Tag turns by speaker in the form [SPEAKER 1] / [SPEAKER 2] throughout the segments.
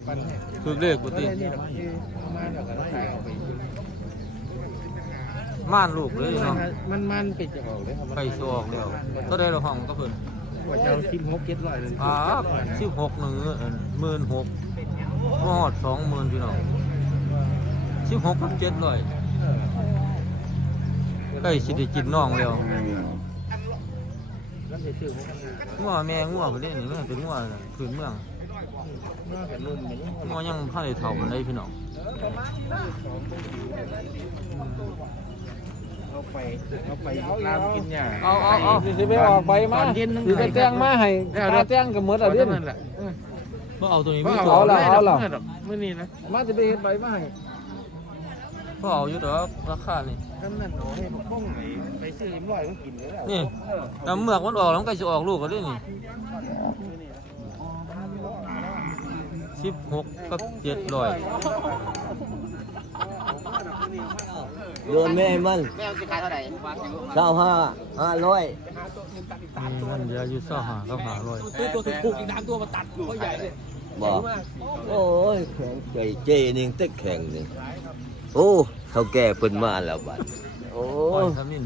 [SPEAKER 1] คือเลขกูตีม่านลูกเลยเนาะ
[SPEAKER 2] มันปิดจะออกเลยครับ
[SPEAKER 1] ไปสออกแล้วก็ได้เราห้องก็เพิ่น
[SPEAKER 2] ว่าจะเอา16,700เลย
[SPEAKER 1] 16หนึ่ง16,000ฮอด20,000พี่น้อง16กับ700ใกล้สิได้กินน้องแล้วงัวแม่งัวบ่ได้นี่มันเป็นงัวพื้นเมืองงัวยังบ่ได้เฒ่าปานใดพี่น้อง
[SPEAKER 2] เอาไปลามกินหญ้า
[SPEAKER 1] เอา
[SPEAKER 2] สิไปออกใบมาสิไปแต่งมาให้ตาแต่งก็หมดอ่ะเด้นั่นแหละ
[SPEAKER 1] บ่เอาตัวนี้มีตัว
[SPEAKER 2] เอาล่ะมื้อนี้นะมาสิไปเฮ็ดใบมาให้
[SPEAKER 1] บ่เอาอยู่ดอกราคานี่
[SPEAKER 2] นั่นเอาให้พวกป้องไปซื้อ100ก็กินได้แล้ว
[SPEAKER 1] นี่น้ำเมือกมันออกแล้วมันก็สิออกลูกก็ได้นี่16กับ700
[SPEAKER 3] โดนแม่มัน
[SPEAKER 2] แม่สิขายเท่าไหร่
[SPEAKER 3] 25,500
[SPEAKER 1] มันเหลืออยู่25กับ500
[SPEAKER 2] ตัวถูกอีก3ตัวมาตัดเพราะใหญ่เลย
[SPEAKER 3] บอกโอ้ยแข็งใจเจนี่เต็กแข็งนี่โอ้เขาแก่เพิ่นมาแล้วบัดโอ้
[SPEAKER 1] ปล่อยทำนิน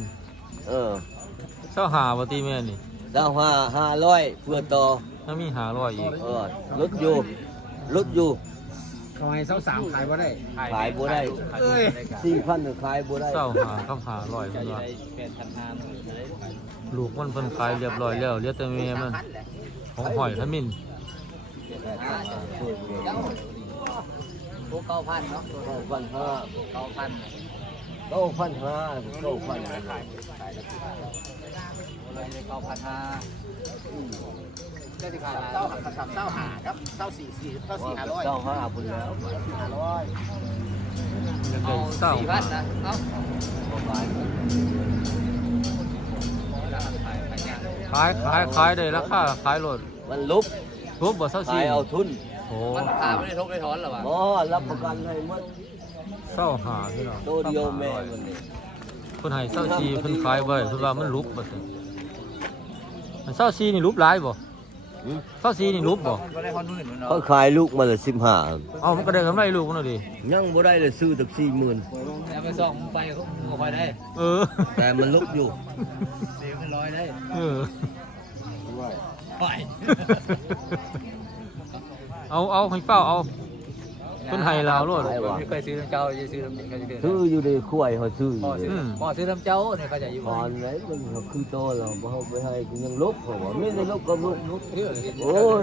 [SPEAKER 1] 25บ่ตีแม่นี่
[SPEAKER 3] 25,500เพื่อต่อ
[SPEAKER 1] ถ้ามี500อีก
[SPEAKER 3] ลดอยู่
[SPEAKER 2] เขาให้23ขายบ่ได้
[SPEAKER 3] ขายบ่ได้4,000ขายบ่ได้
[SPEAKER 1] 25กับ500เพิ่นว่าลูกมันเพิ่นขายเรียบร้อยแล้วเหลือแต่แม่มันของหอยทำนิน
[SPEAKER 2] พวก9,000เนาะ
[SPEAKER 3] 9,500
[SPEAKER 2] ได้สิขายเจ้าหาครับเจ้า4,500
[SPEAKER 3] 25พุ่นแล้ว
[SPEAKER 1] ยังได้4,000
[SPEAKER 2] นะเอ้า
[SPEAKER 1] ขายได้ราคาขายรถ
[SPEAKER 3] มันลุบ
[SPEAKER 1] บ่เซา
[SPEAKER 3] ขายเอาทุน
[SPEAKER 1] โอ้
[SPEAKER 2] มันราคาไม่ได้ทกได้ถอนหรอวะ
[SPEAKER 3] บ่รับประกันให้หมด
[SPEAKER 1] 25พี่น้อง
[SPEAKER 3] ตัวเดียวแม่มันนี่
[SPEAKER 1] เพิ่นให้24เพิ่นขายบ่ได้เพิ่นว่ามันลุบบ่ซั่นมัน24นี่ลุบหลายบ่24นี่ลุบบ่
[SPEAKER 3] เขาขายลูกมาละ15
[SPEAKER 1] มันก็ได้กำไรลูกมันดิ
[SPEAKER 3] ยังบ่ได้เลยซื้อตัก40,000
[SPEAKER 2] ไปส่องไปเขาบ่ได้
[SPEAKER 3] แต่มันลุกอยู่
[SPEAKER 2] 400ได้ไป
[SPEAKER 1] เอาให้เฝ้าเอาเพิ่นให้ลาวโลด
[SPEAKER 2] ไม่เคยซื้อน้ำเจ้าจะซื้อน้ำเขาจะเกิด
[SPEAKER 3] ซื้ออยู่ในขวายเขาซื้อ
[SPEAKER 2] พ่อซื้อน้ำเจ้าเนี่ยเขาจะอยู่
[SPEAKER 3] ตอนไหนมันคือโตแล้วบ่เฮาไปให้ยังลุกเขาว่าไม่ได้ลุกก็ลุกโอ้ย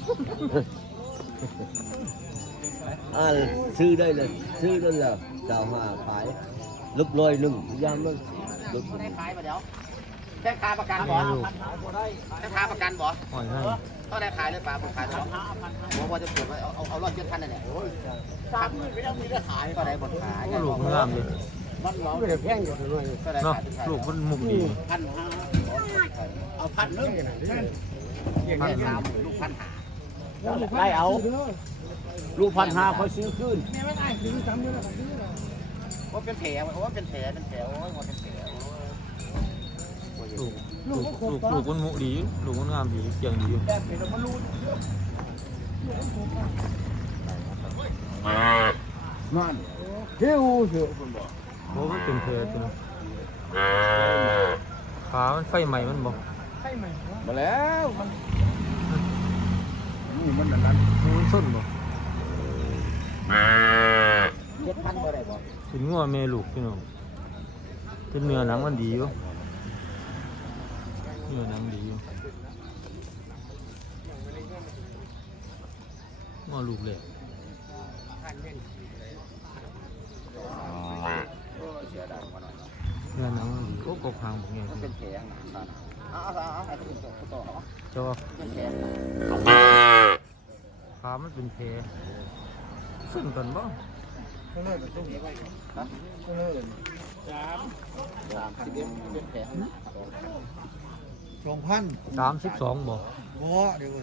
[SPEAKER 3] ซื้อได้เลยซื้อนั่นแหละ25ขายลุกลอย1ยามนั้นลุก
[SPEAKER 2] ได้ขายบ่เดี๋ยวได้ค่าประกันบ่ได้ค่าประกันบ่ก็ได้ขายเลยป่าผมขายแล้วผมว่าจะเก็บไว้เอารอด7,000นั่นแหละโอ้ย3,000ไม่ต้องมีได้ขายก็ได้บ่ขาย
[SPEAKER 1] ลูกงามเลย
[SPEAKER 2] มันเราไม่ได้แพงอยู่ด้วยก็ได้
[SPEAKER 1] เนาะลูกมันมุกดี
[SPEAKER 2] 1,500เอา1,000นึงอย่างนี้3ลูก1,500
[SPEAKER 3] ได้เอาลูก1,500เขาซื้อคืน
[SPEAKER 2] แม่ไม่ได้ซื้อซ้ำเลยว่าเป็นแผลโอ้เป็นแผลโอ้ยว่าเป็นแผล
[SPEAKER 1] ลูกมันมุกดีลูกมันงามดีเกียงดีอยู่
[SPEAKER 3] นั่นเฮ้ยเสือคนบอก
[SPEAKER 1] โอ้มันเป็นเพลตัวขามันไฟใหม่มันบอก
[SPEAKER 2] ไฟใหม่มาแล้วมันนั่น
[SPEAKER 1] มันส้นบอก
[SPEAKER 2] 7,000บ่ได้บ่
[SPEAKER 1] เป็นงัวแม่ลูกพี่น้องเป็นเนื้อหนังมันดีอยู่เนื้อหนังดีอยู่งัวลูกเลยเนื้อหนังมันดีโอ้กบหางบอกไง
[SPEAKER 2] เป็นแผลเอาให้ต่อ
[SPEAKER 1] เจ้าขามันเป็นแผลซึ่งกันบ้าง32บ่
[SPEAKER 2] เดี๋ยว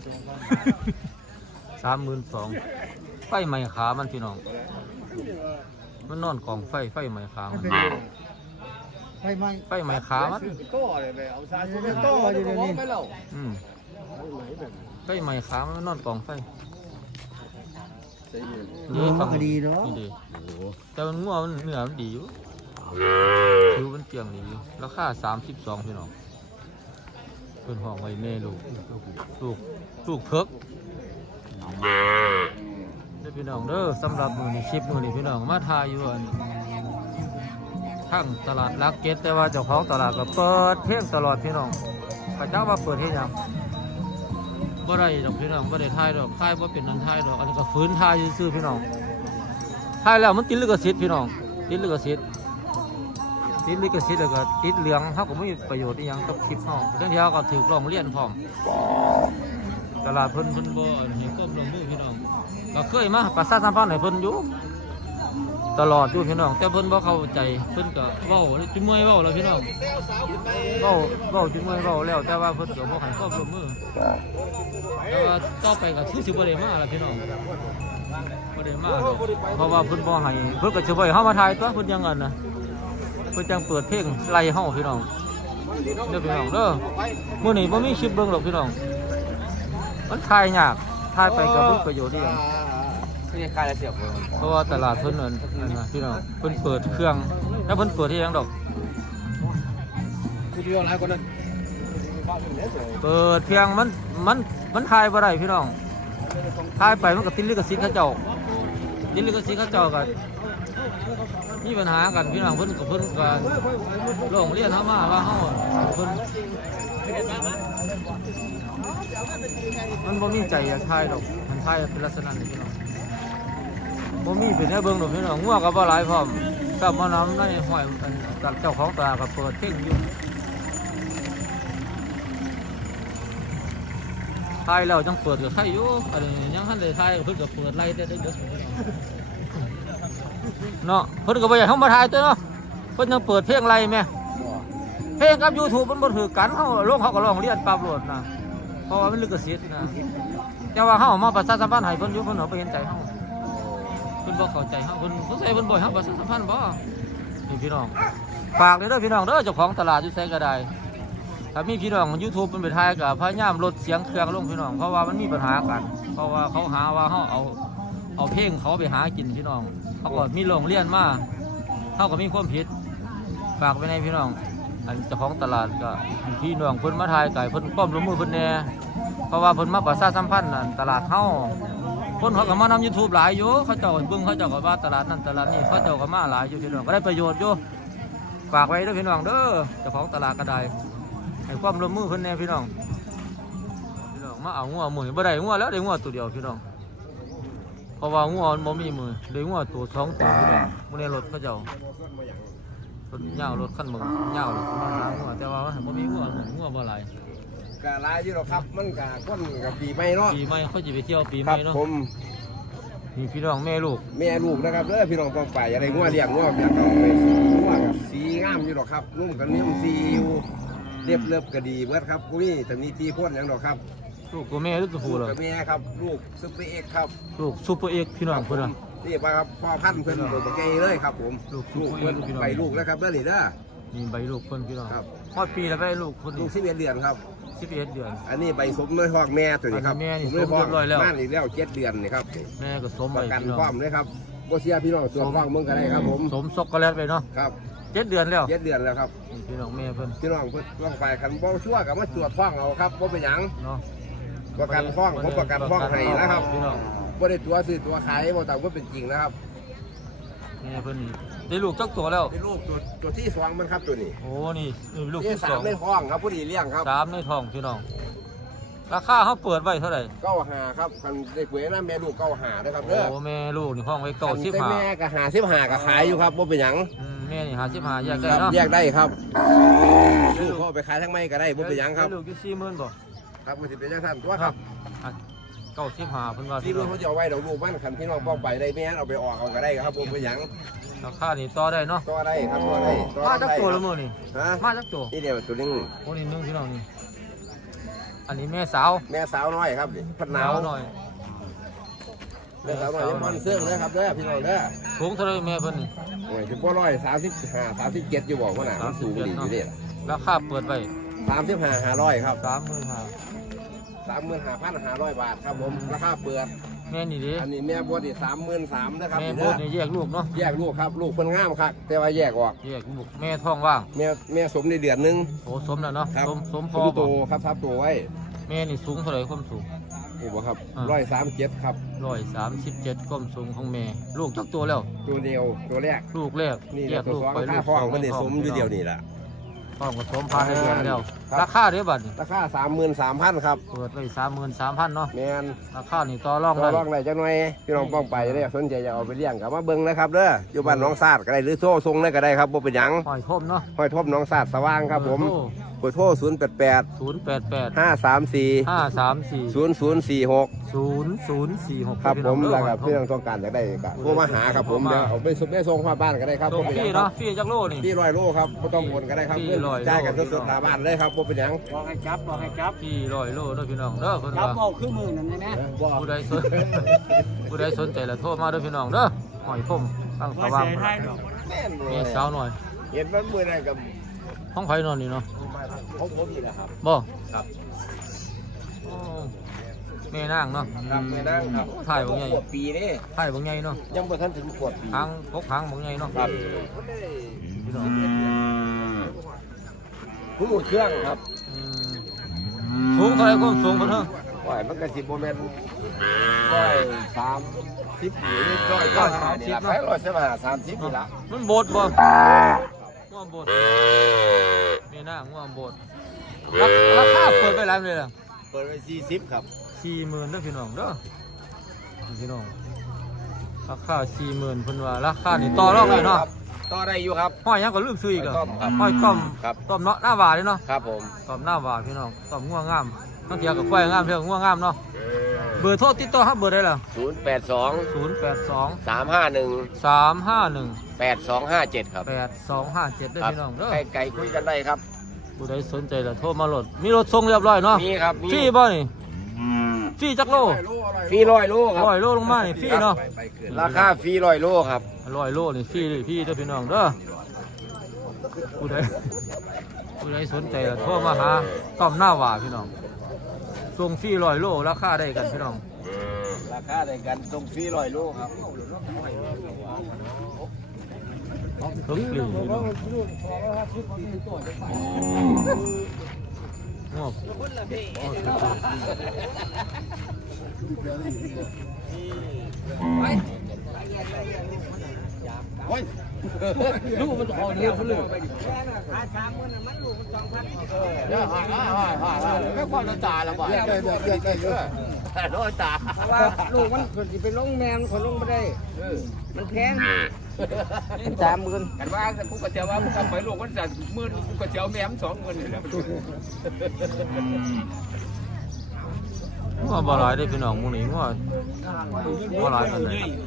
[SPEAKER 1] 32,000ไฟไหม้ขามันพี่น้องมันนอนกองไฟไหม้ขามันไฟไหม้ขามัน
[SPEAKER 2] ก็เลยไปเอาซาก็อยู่ในนี้
[SPEAKER 1] ไฟไหม้ขามันนอนกองไฟนี่ฟัง
[SPEAKER 4] ก็ดีเนาะ
[SPEAKER 1] นี่ดีแต่มันงัวมันเนื้อมันดีอยู่คิวมันเกี่ยงดีอยู่ราคา32พี่น้องเพิ่นห้องไว้แม่ลูกเพิกเด้อพี่น้องเด้อสำหรับมื้อนี้คลิปมื้อนี้พี่น้องมาถ่ายอยู่อันทั้งตลาดลักเก็ตแต่ว่าเจ้าของตลาดก็เปิดเพลงตลอดพี่น้องพระเจ้ามาเปิดเฮ็ดหยังบ่ได้ดอกพี่น้องบ่ได้ถ่ายดอกถ่ายบ่เป็นนันถ่ายดอกอันนี้ก็ฝืนถ่ายซื่อๆพี่น้องถ่ายแล้วมันติดลิขสิทธิ์พี่น้องติดลิขสิทธิ์แล้วก็ติดเหลืองเฮาก็บ่มีประโยชน์อีหยังกับคลิปเฮาทั้งที่เฮาก็ถูกร้องเรียนพร้อมตลาดเพิ่นบ่ให้ความร่วมมือพี่น้องก็เคยมาประชาสัมพันธ์ให้เพิ่นอยู่ตลอดอยู่พี่น้องแต่เพิ่นบ่เข้าใจเพิ่นก็เว้าจุ่มวยเว้าแล้วพี่น้องเว้าจุ่มวยเว้าแล้วแต่ว่าเพิ่นก็บ่ให้ความร่วมมือแต่ว่าต่อไปก็คือสิบ่ได้มาแล้วพี่น้องบ่ได้มาเพราะว่าเพิ่นบ่ให้เพิ่นก็สิบ่ให้เฮามาถ่ายตัวเพิ่นยังอันน่ะเพิ่นจังเปิดเพลงไล่เฮาพี่น้องเด้อพี่น้องเด้อมื้อนี้บ่มีคลิปเบิ่งหรอกพี่น้องมันถ่ายยากถ่ายไปก็บ่ประโยชน์อีหยัง
[SPEAKER 2] นี่ขายแล้วเสียบ
[SPEAKER 1] เพราะว่าตลาดเพิ่นนั่นนะพี่น้องเพิ่นเปิดเครื่องแล้วเพิ่นเปิดที่หยังดอก
[SPEAKER 2] คือที่ว่าหลายคนนั้น
[SPEAKER 1] เปิดเพียงมันถ่ายบ่ได้พี่น้องถ่ายไปมันก็ติดลิขสิทธิ์เขาเจ้าติดลิขสิทธิ์เขาเจ้าก็มีปัญหากันพี่น้องเพิ่นก็ร้องเรียนเฮามาว่าเฮาเพิ่นมันบ่มีใจอยากถ่ายดอกมันถ่ายเป็นลักษณะนี้พี่น้องบ่มีเป็นแนวเบิ่งดอกพี่น้องงัวก็บ่หลายพร้อมถ้ามานำในห้อยกับเจ้าของตลาดก็เปิดเพลงอยู่ถ่ายแล้วจังเปิดก็ใครอยู่อันนี้ยังทันได้ถ่ายเพิ่นก็เปิดไล่แต่เด็กๆเนาะเพิ่นก็บ่อยากเฮามาถ่ายตัวเนาะเพิ่นยังเปิดเพลงไล่แม่เพลงกับ YouTube มันบ่ถือกันเฮาลงเขาก็ร้องเรียนปรับโหลดนะเพราะว่ามันลิขสิทธิ์นะแต่ว่าเฮามาประชาสัมพันธ์ให้เพิ่นอยู่เพิ่นบ่เห็นใจเฮาเพิ่นบ่เข้าใจเฮาเพิ่นสงสัยเพิ่นบ่ให้เฮาประชาสัมพันธ์บ่นี่พี่น้องฝากเด้อพี่น้องเด้อเจ้าของตลาดอยู่ไสก็ได้ถ้ามีพี่น้อง YouTube เพิ่นไปถ่ายก็พยายามลดเสียงเครื่องลงพี่น้องเพราะว่ามันมีปัญหากันเพราะว่าเขาหาว่าเฮาเอาเพลงเขาไปหากินพี่น้องเขาก็มีโรงเรียนมาเฮาก็มีความผิดฝากไว้ในพี่น้องอันเจ้าของตลาดก็พี่น้องเพิ่นมาถ่ายไก่เพิ่นป้อมร่วมมือเพิ่นแน่เพราะว่าเพิ่นมาประชาสัมพันธ์ตลาดเฮาคนเขาก็มานำ YouTube หลายอยู่เขาเจ้าเบิ่งเขาเจ้าก็ว่าตลาดนั้นตลาดนี้เขาเจ้าก็มาหลายอยู่พี่น้องก็ได้ประโยชน์อยู่ฝากไว้ด้วยพี่น้องเด้อเจ้าของตลาดก็ได้ให้ความร่วมมือเพิ่นแน่พี่น้องมาเอางัวมือบ่ได้งัวแล้วได้งัวตัวเดียวพี่น้องเพราะว่างัวมันบ่มีมือได้งัวตัว2ตัวพี่น้องมื้อนี้รถเขาเจ้ารถยาวรถคันมึงยาวเลยมาหางัวแต่ว่ามันบ่มีงัวบ่หลาย
[SPEAKER 4] กะลายอยู่หรอกครับมันกะก้นกับปีใหม่เนาะ
[SPEAKER 1] ปีใหม่เขาจะไปเที่ยวปีให
[SPEAKER 4] ครั
[SPEAKER 1] ม่
[SPEAKER 4] บ
[SPEAKER 1] เนาะ
[SPEAKER 4] ผม
[SPEAKER 1] นี่พี่น้องแม่ลูก
[SPEAKER 4] แม่ลูกนะครับเด้อพี่น้องป้องไปอะไรงัวเลี้ยงงัวอยากเอาไปงัวกับสีงามอยู่หรอกครับนุ่มกับนิ่มสีอยู่เรียบเรียบก็ดีเบิดครับพวกนี้แต่มีตีพ่นอย่างหรอกครับ
[SPEAKER 1] ลูกตัวแม่หรือตัวผู้
[SPEAKER 4] ลู
[SPEAKER 1] เหร
[SPEAKER 4] ก
[SPEAKER 1] อ
[SPEAKER 4] กับแม่ครับลูกซุปเปอร์เอ็กซ์ครับ
[SPEAKER 1] ลูกซูเปอร์เอ็กซ์พี่น้องเพิ่นน่ะ
[SPEAKER 4] นี่ปะครับพ่อพันธุ์เพิ่นโดดตะเกยเลยครับผม
[SPEAKER 1] ลูก
[SPEAKER 4] ลูกเพิ่น
[SPEAKER 1] พี่น้อง
[SPEAKER 4] ไปลูกแล้วครับเด้อนี่เด้อ
[SPEAKER 1] นี่ใบลูกเพิ่นพี่น้อง
[SPEAKER 4] ครับ
[SPEAKER 1] ฮอดปีแล้วไปลูกเพิ่น
[SPEAKER 4] ลู
[SPEAKER 1] นี่
[SPEAKER 4] ก11เดือนครับ
[SPEAKER 1] 11เดือน
[SPEAKER 4] อันนี้ใบสมด้วยท้องแม่ตัวนี้ครับ
[SPEAKER 1] อันนี้แม่นี่
[SPEAKER 4] สมด้วยท้อง
[SPEAKER 1] สมเรียบร้อยแล้ว
[SPEAKER 4] ม่านอีกแล้ว7เดือนนี่ครับ
[SPEAKER 1] แม่ก็สม
[SPEAKER 4] ป
[SPEAKER 1] ไว้
[SPEAKER 4] ระกัน
[SPEAKER 1] พี่น้อง
[SPEAKER 4] ความเลยครับบ่เสียพี่น้องตัวฟ้องเบิ่งก็ได้ครับผม
[SPEAKER 1] สมช็อกโกแลตไปเนาะ
[SPEAKER 4] ครับ
[SPEAKER 1] 7 เดือนแล้ว
[SPEAKER 4] 7เดือนแล้วครับ
[SPEAKER 1] นี่พี่น้องแม่เพิ่น
[SPEAKER 4] พี่น้องเพิ่นต้องไปคันบ่ชั่วกับมาตรวจท้องเอาครับบ่เป็นหยัง
[SPEAKER 1] เนาะ
[SPEAKER 4] ประกันท้องผมประกันท้องให้นะครับ
[SPEAKER 1] พี่น้อง
[SPEAKER 4] บ่ได้ตัวซื้อตัวขายบ่ต้องว่าเป็นจริงนะครับ
[SPEAKER 1] แม่เพิ่นนี่ได้ลูกจักตัวแล้ว
[SPEAKER 4] เป็นลูกตัวที่2มันครับตัวนี้
[SPEAKER 1] โอ้นี่ลูก
[SPEAKER 4] ที่
[SPEAKER 1] ที่สอง
[SPEAKER 4] 3ในท้องครับผู้ดีเลี้ยงครับ
[SPEAKER 1] 3ในท้องพี่น้องราคาเขาเปิดไว้เท่าไหร่
[SPEAKER 4] 95ครับคันได้เกวยนะแม่ลูก95นะครับเด้อ
[SPEAKER 1] โอ้แม่ลูกนี่ห้องไว้
[SPEAKER 4] คันแต่แม่
[SPEAKER 1] 95
[SPEAKER 4] ก็55ก็ขายอยู่ครับบ่เป็นหยัง
[SPEAKER 1] แม่นี่55แยกได้
[SPEAKER 4] ครับ
[SPEAKER 1] เนาะ
[SPEAKER 4] แยกได้ครับลูกเขาเอาไปขายทั้งไม้ก็ได้บ่เป็นหยังครับ
[SPEAKER 1] ลูกอยู่40,000บ่
[SPEAKER 4] ครับบ่สิเป็นจังซั่นตัวครับ
[SPEAKER 1] 95เพิ่นว่า
[SPEAKER 4] ที่มันเขาจะเอาไว้ดอกลูกมันคันพี่น้องป้องไปได้แม่นเอาไปออกเอาก็ได้ครับบ่เป็นหยัง
[SPEAKER 1] ราคานี่ต่อได้เนาะ
[SPEAKER 4] ตัวได้ครับตัวได้ตัว
[SPEAKER 1] มาจัก
[SPEAKER 4] ได้
[SPEAKER 1] ตัว
[SPEAKER 4] ค
[SPEAKER 1] ละ
[SPEAKER 4] รับ
[SPEAKER 1] มื้อนี่
[SPEAKER 4] ฮะ
[SPEAKER 1] มาจักตัว
[SPEAKER 4] นี่เดียวตัวนึง
[SPEAKER 1] โอ้นี่นึงพี่น้องนี่อันนี้แม่สาว
[SPEAKER 4] แม่สาวน้อยครับนี่พันหนาว
[SPEAKER 1] หน่อย
[SPEAKER 4] แม่สาวน้อยยังมันเสื้อเลยครับเด้อพี่น้องเด้อ
[SPEAKER 1] สูงเท่าไรแม่เพิ่นนี่
[SPEAKER 4] โอ้ยถึงบ่135 37อยู่บอกว่าน่ะมันสูงดีอยู่เด้
[SPEAKER 1] ราคาเปิดไว้
[SPEAKER 4] 35 500ครับ
[SPEAKER 1] 35,000
[SPEAKER 4] 35,500 บาทครับผมราคาเปิด
[SPEAKER 1] แม่นี่ดิ
[SPEAKER 4] อันนี้แม่บัวนี่33,000นะครับ
[SPEAKER 1] แม่โบดนี่แยกลูกเนาะ
[SPEAKER 4] แยกลูกครับลูกเพิ่นงามครับแต่ว่าแยกออก
[SPEAKER 1] แยกลูกแม่ท้องว่าง
[SPEAKER 4] แม่สมในเดือนหนึง
[SPEAKER 1] โอ้สมแล้วเนาะ
[SPEAKER 4] ครับ
[SPEAKER 1] สมพอ
[SPEAKER 4] โต
[SPEAKER 1] บ่
[SPEAKER 4] ครับทับตัวไว้
[SPEAKER 1] แม่นี่สูงเท่าไหร่ความสูง
[SPEAKER 4] โอ้บ่ครับ
[SPEAKER 1] อ่า
[SPEAKER 4] 137ครับ
[SPEAKER 1] 137ความสูงของแม่ลูกจักตัวแล้ว
[SPEAKER 4] ตัวเดียวตัวแรก
[SPEAKER 1] ลูกแรก
[SPEAKER 4] นี่
[SPEAKER 1] แยก
[SPEAKER 4] ตัว
[SPEAKER 1] ลูก
[SPEAKER 4] สอง
[SPEAKER 1] ไปลู
[SPEAKER 4] ค่าก ฟ้องมันได้
[SPEAKER 1] ท้
[SPEAKER 4] สมอยู่เดียวนี่ล่ะ
[SPEAKER 1] ท้องก็สมพาได้เดือนแล้ว
[SPEAKER 4] ครับ
[SPEAKER 1] ราคาเด้อบัดนี้
[SPEAKER 4] ราคา33,000ครับ
[SPEAKER 1] เปิดไว้33,000เนาะ
[SPEAKER 4] แม่น
[SPEAKER 1] ราคานี่ต่อรอง
[SPEAKER 4] ต่อ
[SPEAKER 1] ได้
[SPEAKER 4] รองได้จังหน่อยพี่น้องป้องไปจะได้สนใจจะเอาไปเลี้ยงกับมาเบิ่งนะครับเด้ออยู่บ้านหน้องซาดก็ได้หรือโซ่ทรงได้ก็ได้ครับบ่เป็นหยัง
[SPEAKER 1] หอยทมเนาะ
[SPEAKER 4] ห้อยทบหน้องซาดสว่างครับผมเบอร์โทร088
[SPEAKER 1] 088
[SPEAKER 4] 534
[SPEAKER 1] 534
[SPEAKER 4] 0046
[SPEAKER 1] 0046
[SPEAKER 4] ครับผม
[SPEAKER 1] พี่น้
[SPEAKER 4] แล้
[SPEAKER 1] อง
[SPEAKER 4] วก็พี่น้องต้องการจะได้ก็โทรมาหาครับผมเดี๋ยวเอาไปส่งแม่ส่งเข้าบ้านก็ได้ครับ
[SPEAKER 1] ส่ง
[SPEAKER 4] บ่เป็นห
[SPEAKER 1] ฟรี
[SPEAKER 4] ยังครั
[SPEAKER 1] เนาะ
[SPEAKER 4] บ
[SPEAKER 1] ฟรีจักโลนี่
[SPEAKER 4] พี่100โลครับบ่ต้องโอนก็ได้ครับ
[SPEAKER 1] พี่
[SPEAKER 4] เงิน
[SPEAKER 1] 100โล
[SPEAKER 4] จ่ายกันสดๆหน้าบ้านเลยครับบ่เป็นหยัง
[SPEAKER 2] บอกให้จับบอกให้จับ
[SPEAKER 1] พี่100โลเด้อพี่น้องเด้อเพิ่น
[SPEAKER 2] จับ
[SPEAKER 1] ว่า
[SPEAKER 2] เอาขึ้นมือนั่นใช่ไหม
[SPEAKER 1] ผู้ใดสน ผู้ใดสนใจแล้วโทรมาเด้อพี่น้องเด้อหอยพมตั้งสว่าง
[SPEAKER 4] แม่น
[SPEAKER 1] มีสาวหน่อย
[SPEAKER 4] เห็นมันมื้อนั้นกับ
[SPEAKER 1] ห้องไผนอนนี่เนาะ
[SPEAKER 4] ของผมนี่แหละครับ
[SPEAKER 1] บ่
[SPEAKER 4] ครับ
[SPEAKER 1] โอ้แม่นางเนาะ
[SPEAKER 4] ครับแม่นั่งครับ
[SPEAKER 1] ถ่ายบ่ใหญ่
[SPEAKER 4] ขวบปีนี่
[SPEAKER 1] ถ่ายบ่ใหญ่เนาะ
[SPEAKER 4] ยังบ่ทันถึงขวบปี
[SPEAKER 1] หางพกหางบ่ใหญ่เนาะ
[SPEAKER 4] ครับ
[SPEAKER 1] พี่น้อง
[SPEAKER 4] ผู้หมดเครื่องครับ
[SPEAKER 1] อืมสูงเท่าไหร่ความสูงเพิ่นเฮา
[SPEAKER 4] ว่ามันก็สิบ่แม่น130ปีนี่130นี่ล่ะไป130นี่ล่ะ
[SPEAKER 1] มันโบดบ่ง่วงโบดแม่นางง่วงโบดราคาเปิดไปหลายเลยล่ะ
[SPEAKER 4] เปิดไว้40ครับ
[SPEAKER 1] 40,000เด้อพี่น้องเด้อพี่น้องราคา40,000เพิ่นว่าราคานี่ต่อรองได้เนาะ
[SPEAKER 4] ต่อได้อยู่ครับ
[SPEAKER 1] ห้อยหยังก็ลืมซื้ออีกอ่ะ
[SPEAKER 4] ต้อมครับ
[SPEAKER 1] ห้อยต้อม
[SPEAKER 4] ครับ
[SPEAKER 1] ต้อมเนาะหน้าหวานเลยเนาะ
[SPEAKER 4] ครับผม
[SPEAKER 1] ต้อมหน้าหวานพี่น้องต้อมง่วงงามต้องเกี่ยวกับกล้วยงามเพียงง่วงงามเนาะเบอร์โทรติดต่อครับเบอร์ได้ล่ะ
[SPEAKER 4] 082
[SPEAKER 1] 082
[SPEAKER 4] 351
[SPEAKER 1] 351
[SPEAKER 4] 8257ครับ
[SPEAKER 1] 8257ด้วยพี่น้องเด้อ
[SPEAKER 4] ไก่คุยกันได้ครับ
[SPEAKER 1] ผู้ใดสนใจแล้วโทรมาโหลดมีรถส่งเรียบร้อยเนาะ
[SPEAKER 4] มีครับมี
[SPEAKER 1] ฟรีบ่นี่ฟรีจักโล
[SPEAKER 4] ฟรี100โลครับ
[SPEAKER 1] 100โลลงมานี่ฟรีเนาะ
[SPEAKER 4] ราคาฟรี100โลครับ
[SPEAKER 1] 100โลนี่ฟรีเลยฟรีเด้อพี่น้องเด้อผู้ใดสนใจแล้วโทรมาหาต้อมหน้าหวานพี่น้องส่งฟรี100โลราคาได้กันพี่น้อง
[SPEAKER 4] ราคาได้กันส่งฟรี100โลครับ
[SPEAKER 1] ถึงปลีพี่น้องงอกลูกมันจะออกเดียวเลย
[SPEAKER 2] ไม่ควรจะจ่ายแล้วบ่โดนจ่า
[SPEAKER 5] เพราะว่าลูกมันคนสิไปลงแมมคนลงไม่ได้ มันแพงมัน30,000
[SPEAKER 2] กันว่ากูก็เจ้าว่ามึงทำไปลูกมันจะมื่นกูก็เจ้าแม่ม20,000นี่แหละ
[SPEAKER 1] งัวบ่หลายได้อพี่น้องหมู่นี้งัวบ่หลายปานใด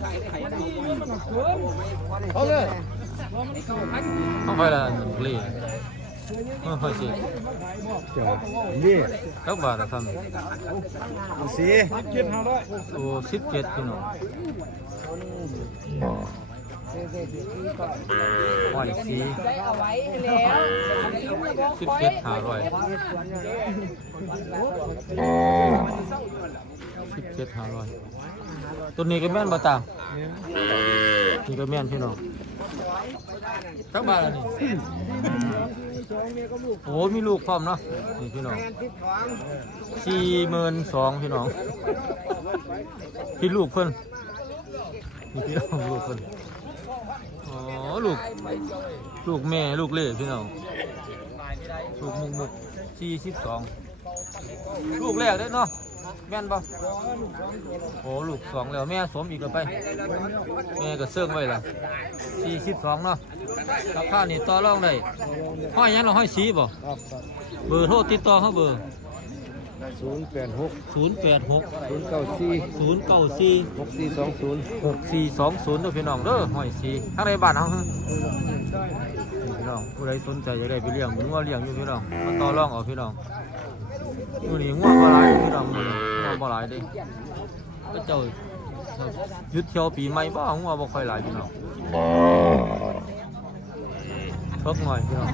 [SPEAKER 2] เอาเลย
[SPEAKER 1] ต้องไปละปลีค่อยสิ
[SPEAKER 4] นี่
[SPEAKER 1] จักบาทละครับ
[SPEAKER 4] สี
[SPEAKER 1] โอ้17พี่น้องห้อยสี
[SPEAKER 5] ได้เอาไว้แล้ว
[SPEAKER 1] 17,500 ตัวนี้ก็แม่นบ่ตามนี่ก็แม่นพี่น้องจักบาทละนี่โอ้มีลูกพร้อมเนาะนี่พี่น้อง42,000พี่น้องพี่ลูกเพิ่นนี่พี่น้องลูกเพิ่นอ๋อลูกแม่ลูกเล่พี่น้องลูกมุก42ลูกแรกได้เนาะแม่นบ่โอ้ลูก2แล้วแม่สมอีกแล้วไปแม่ก็เสื่องไว้ล่ะ42เนาะราคานี่ต่อรองได้ห้อยหยังเราห้อยสีบ่เบอร์โทรติดต่อเฮาเบอร์
[SPEAKER 4] 086
[SPEAKER 1] 086
[SPEAKER 4] 094
[SPEAKER 1] 094
[SPEAKER 4] 6420
[SPEAKER 1] 6420เด้อพี่น้องเด้อห้อยสีทางในบ้านเฮาพี่น้องผู้ใดสนใจจะได้ไปเลี้ยงเหมือนว่าเลี้ยงอยู่พี่น้องมาต่อรองเอาพี่น้องมื้อนี้งัวบ่หลายพี่น้องมื้อนี้งัวบ่หลายเด้ก็เจ้าหยุดเที่ยวปีใหม่บ่งัวบ่ค่อยหลายพี่น้องเพิ่กหน่อยพี่น้อง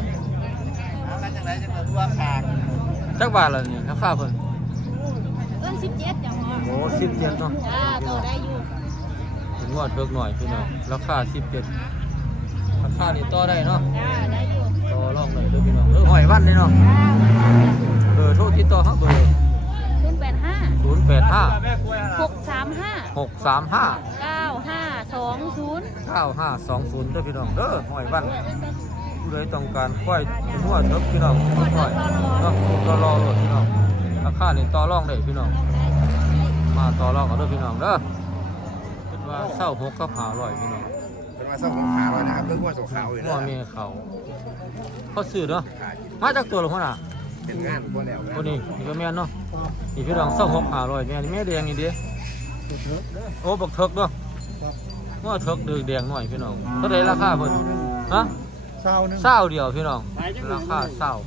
[SPEAKER 2] แล้วจังไรจังเลยว่าขาด
[SPEAKER 1] จักบาทละนี่ราคาเพิ่น
[SPEAKER 5] เอิ้น
[SPEAKER 6] 17จังหวะ
[SPEAKER 1] โอ้17เนาะ
[SPEAKER 6] จ้าต่อได้อยู่
[SPEAKER 1] ถึงงวดเบิกหน่อยพี่น้องราคา17ราคานี่ต่อได้เนาะ
[SPEAKER 6] จ้าได้อยู่
[SPEAKER 1] ต่อรองได้เด้อพี่น้องหอยวันเลยเนาะเบอร์โทรติดต่อเฮาเบอร์
[SPEAKER 6] 085
[SPEAKER 1] 085
[SPEAKER 6] 635
[SPEAKER 1] 635
[SPEAKER 6] 9520
[SPEAKER 1] 9520เด้อพี่น้องเด้อหอยวันผู้ใดต้องการควายหัวเถิกพี่น้องหอยเนาะต่อรองโลดพี่น้องราคานี่ต่อรองได้พี่น้องมาต่อรองกันเด้อพี่น้องเด้อเป็นว่าเศร้า6กับ500พี่น้อง
[SPEAKER 4] เป็นมาซ่อมของขาวนะครับเรื่องว่าสงขาวอยู่
[SPEAKER 1] หัว
[SPEAKER 4] นะ
[SPEAKER 1] เมียเขาซื้อเนาะมาจากตัวหลวงพ่อน่ะ
[SPEAKER 4] เป็นงานพวกแล้ว
[SPEAKER 1] คนนี้นี่ก็แม่นเนาะนี่พี่น้องเศร้า6 500แม่นี่แม่แดงนี่เด้โอ้บักเถิกเนาะว่าเถิกเดือแดงหน่อยพี่น้องเท่าไรราคาเพิ่นฮะเศร้าเดียวพี่น้องราคาเศร้า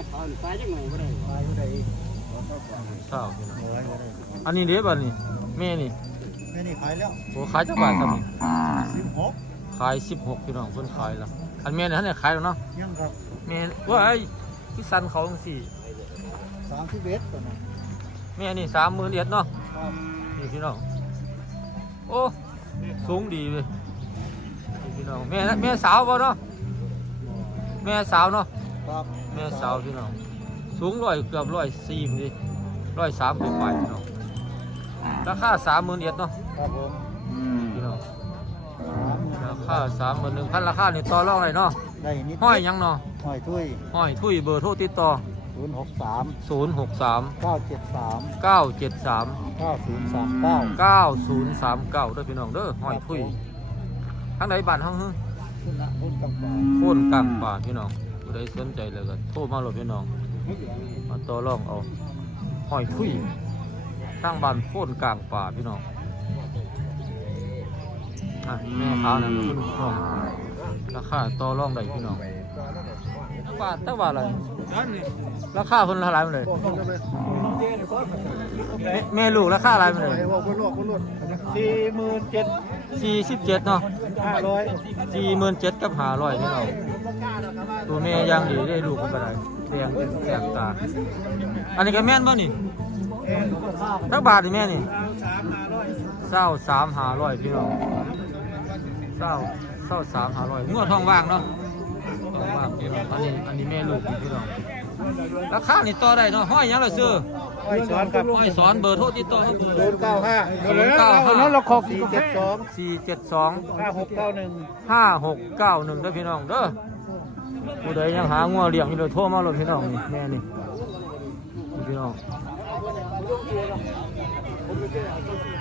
[SPEAKER 1] เศร้าพี่น้องอันนี้เด้บัดนี้แม่นี่ขายแล้วโอ้ขายจักบาทครับนี่ขาย16พี่น้องเพิ่นขายแล้วอันแม่นี่ท่านได้ขายแล้วเนาะยังครับแม่ว่าไอ้ที่สันเขาจังซี่31ตัวนั้นแม่นี่30,000เหรียญเนาะนี่พี่น้องโอ้สูงดีเลยนี่พี่น้องแม่สาวบ่เนาะแม่สาวเนาะแม่สาวพี่น้องสูงเกือบ140ดิ103ขึ้นไปพี่น้องราคา30,000เหรียญเนาะครับผมพี่น้องราคา31,000ราคานี่ต่อรองได้เนาะได้นิดห้อยยังเนาะห้อยทุยเบอร์โทรติดต่อ063 973 9039ด้วยพี่น้องเด้อห้อยทุยทางไหนบ้านห้องฮึโค่นกลางป่าพี่น้องผู้ใดสนใจเลยก็โทรมาโหลดพี่น้องมาต่อรองเอาห้อยทุยทางบ้านโค่นกลางป่าพี่น้องแม่ค้านะคุณน้องราคาต่อรองได้พี่น้องตั้งบาทอะไรราคาคนละหลายมันเลยแม่ลูกราคาอะไรมันเลย47เนาะ47,000กับ500นี่เราตัวแม่ย่างดีได้ลูกก็ได้แดงตาอันนี้ก็แม่นบ่นี่ตั้งบาทนี่แม่นี่23,500พี่น้อง23,500งวดทองว่างเนาะทองว่างพี่น้องอันนี้แม่ลูกพี่น้องราคานี่ต่อได้เนาะห้อยยังล่ะซื้อห้อยสอนครับห้อยสอนเบอร์โทรติดต่อ095นั่นเราขอ472 5691เด้อพี่น้องเด้อผู้ใดยังหางัวเลี้ยงอยู่เลยโทรมาเลยพี่น้องนี่แม่นี่พี่น้อง